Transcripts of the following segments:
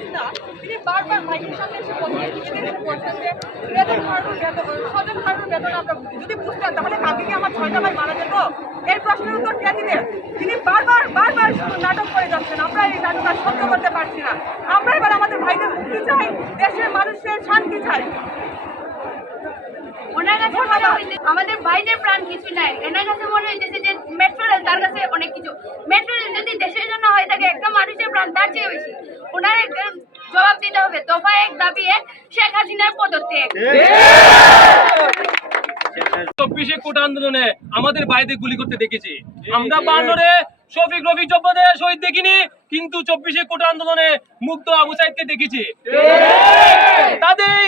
হাসিনা তিনি বারবার মাইকের সামনে এসে বলছেন যে বেতন হারানোর স্বজন হারানোর বেতন আমরা যদি বুঝতেন তাহলে কালকে কি আমার 6টা ভাই মারা যেত? এই প্রশ্নের উত্তর কে দিবে? তিনি বারবার নাটক করে যাচ্ছেন। আমরা এই নাটক আর সহ্য করতে পারছি না। আমরা এবার আমাদের ভাইদের মুক্তি চাই, দেশের মানুষের শান্তি চাই। ওনার কাছে আমাদের ভাইদের প্রাণ কিছু নাই। এনার কাছে মনে হইতেছে যে মেট্রো রেল তার কাছে অনেক কিছু। মেট্রো রেল যদি দেশের জন্য হয়ে থাকে, একটা মানুষের প্রাণ তার চেয়ে বেশি। ওনার জবাব দিতে হবে। দফা 1 দাবি 1, শেখ হাসিনার পদত্যাগ। 24 কোট আন্দোলনে আমাদের ভাইদের গুলি করতে দেখেছি আমরা। 52-এ শফিক রফিক জব্বাদের শহীদ দেখিনি, কিন্তু 24 কোট আন্দোলনে মুক্ত আবু সাইদকে দেখেছি। তাদের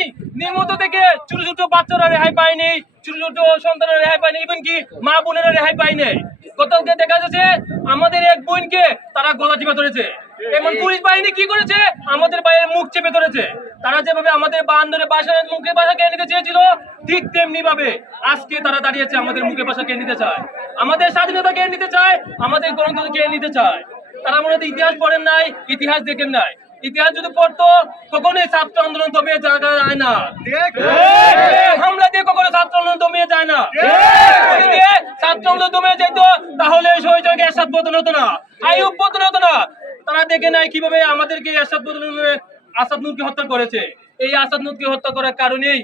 নির্মত থেকে ছোট ছোট বাচ্চারা রেহাই পায়নি, ছোট ছোট সন্তানরা রেহাই পায়নি, ইভেন কি মা বোনেরা রেহাই পায়নি। গতকালকে দেখা যাচ্ছে আমাদের এক বোনকে তারা গলা টিপে ধরেছে। এমন পুলিশ বাহিনী কি করেছে? আমাদের ভাইয়ের মুখ চেপে ধরেছে। তারা যেভাবে আমাদের 52-এর বাসার মুখে বাসা কেড়ে নিতে চেয়েছিল, ঠিক তেমনি ভাবে আজকে তারা দাঁড়িয়েছে আমাদের মুখে বাসা কেড়ে নিতে চায়, আমাদের স্বাধীনতা কেড়ে নিতে চায়, আমাদের গণতন্ত্র কেড়ে নিতে চায়। তারা মনে হয় ইতিহাস পড়েন নাই, ইতিহাস দেখেন নাই। ইতিহাস যদি পড়তো কখনোই ছাত্র আন্দোলন দমিয়ে যায় না। হামলা দিয়ে কখনো ছাত্র আন্দোলন দমিয়ে যায় না। ছাত্র আন্দোলন দমিয়ে যেত তাহলে শহীদকে এরশাদ পতন হতো না, আইয়ুব পতন হতো না। তারা দেখে নাই কিভাবে আমাদেরকে এরশাদ পতন আসাদ নূরকে হত্যা করেছে। এই আসাদ নূরকে হত্যা করার কারণেই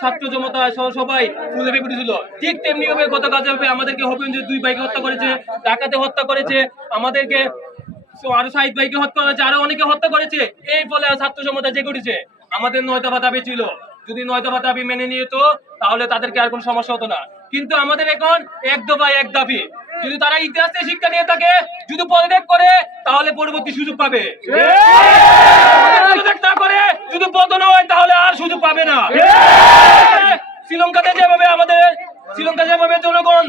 ছাত্র জনতা সবাই ফুলে ফেপে উঠেছিল। ঠিক তেমনি ভাবে গতকাল আমাদেরকে হবিগঞ্জের 2 ভাইকে হত্যা করেছে, ঢাকাতে হত্যা করেছে, আমাদেরকে আরো সাইদ ভাইকে হত্যা করেছে, আরো অনেকে হত্যা করেছে। এই ফলে ছাত্র জনতা জেগে উঠেছে। আমাদের 9 দফা দাবি ছিল, যদি 9 দফা দাবি মেনে নিত তাহলে তাদেরকে আর কোনো সমস্যা হতো না। কিন্তু আমাদের এখন 1 দফা 1 দাবি। যদি তারা ইতিহাস থেকে শিক্ষা নিয়ে থাকে, যদি পদত্যাগ করে তাহলে পরবর্তী সুযোগ পাবে, না করে যদি পতন হয় তাহলে আর সুযোগ পাবে না। শ্রীলঙ্কাতে যেভাবে জনগণ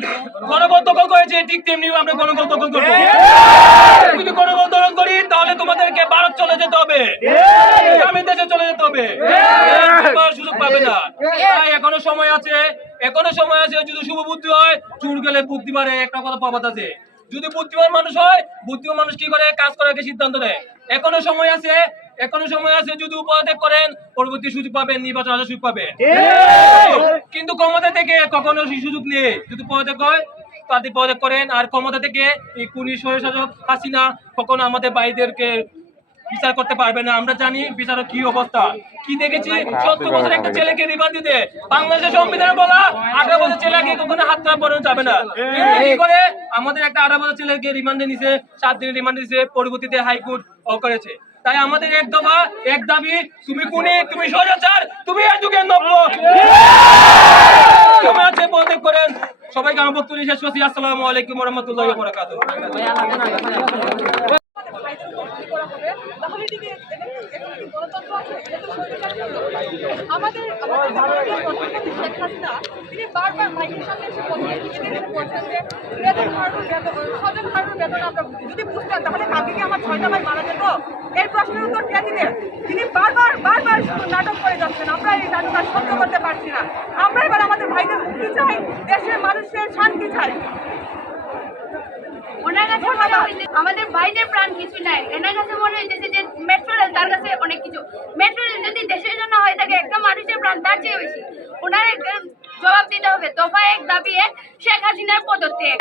গণভোট দখল করেছে, ঠিক তেমনি আমরা গণভোট দখল করবো। যদি গণভোট দখল করি তাহলে তোমাদেরকে ভারত চলে যেতে হবে, স্বামীর দেশে চলে যেতে হবে, সুযোগ পাবে না। তাই এখনো সময় আছে, যদি শুভ বুদ্ধি হয় চুর গেলে বুদ্ধি পারে, একটা কথা পাবাত আছে। যদি বুদ্ধিমান মানুষ হয়, বুদ্ধিমান মানুষ কি করে? কাজ করার সিদ্ধান্ত নেয়। এখনো সময় আছে, যদি পদত্যাগ করেন পরবর্তী সুযোগ পাবেন, নির্বাচন আসার সুযোগ পাবেন। কিন্তু ক্ষমতা থেকে কখনো সুযোগ নেই। যদি পদত্যাগ হয় তাদের পদত্যাগ করেন, আর ক্ষমতা থেকে এই খুনি স্বৈরশাসক হাসিনা কখনো আমাদের ভাইদেরকে বিচার করতে পারবে না। আমরা জানি বিচারের কি অবস্থা, কি দেখেছি। 70 বছর একটা ছেলেকে রিমান্ড দিতে, বাংলাদেশের সংবিধানে বলা 18 বছর ছেলেকে কখনো হাত ধরা পড়ানো যাবে না। কি করে আমাদের একটা 18 বছর ছেলেকে রিমান্ডে নিছে, 7 দিনের রিমান্ডে দিছে, পরবর্তীতে হাইকোর্ট করেছে। তাই আমাদের 1 দফা 1 দাবি, তুমি খুনি, তুমি স্বৈরাচার, তুমি এই যুগের নব্য। সময় আছে, পদত্যাগ করেন। সবাইকে আমার বক্তব্য শেষ করছি। আসসালামু আলাইকুম ওয়া রাহমাতুল্লাহি ওয়া বারাকাতুহু। আমাদের শেখ হাসিনা তিনি বারবার মাইকের সামনে এসে বলছেন যে বেতন হারানোর স্বজন হারানোর বেতন আমরা যদি বুঝতেন তাহলে কালকে কি আমার 6টা ভাই মারা যেত? এই প্রশ্নের উত্তর কে দিবে? তিনি বারবার নাটক করে যাচ্ছেন। আমরা এই নাটক আর সহ্য করতে পারছি না। আমরা এবার আমাদের ভাইদের মুক্তি চাই, দেশের মানুষের শান্তি চাই। ওনার কাছে আমাদের ভাইদের প্রাণ কিছু নাই। এনার কাছে মনে হইতেছে যে মেট্রো রেল তার কাছে অনেক কিছু। মেট্রো রেল যদি দেশের জন্য হয়ে থাকে, একটা মানুষের প্রাণ তার চেয়ে বেশি। ওনার জবাব দিতে হবে। দফা 1 দাবি 1, শেখ হাসিনার পদত্যাগ।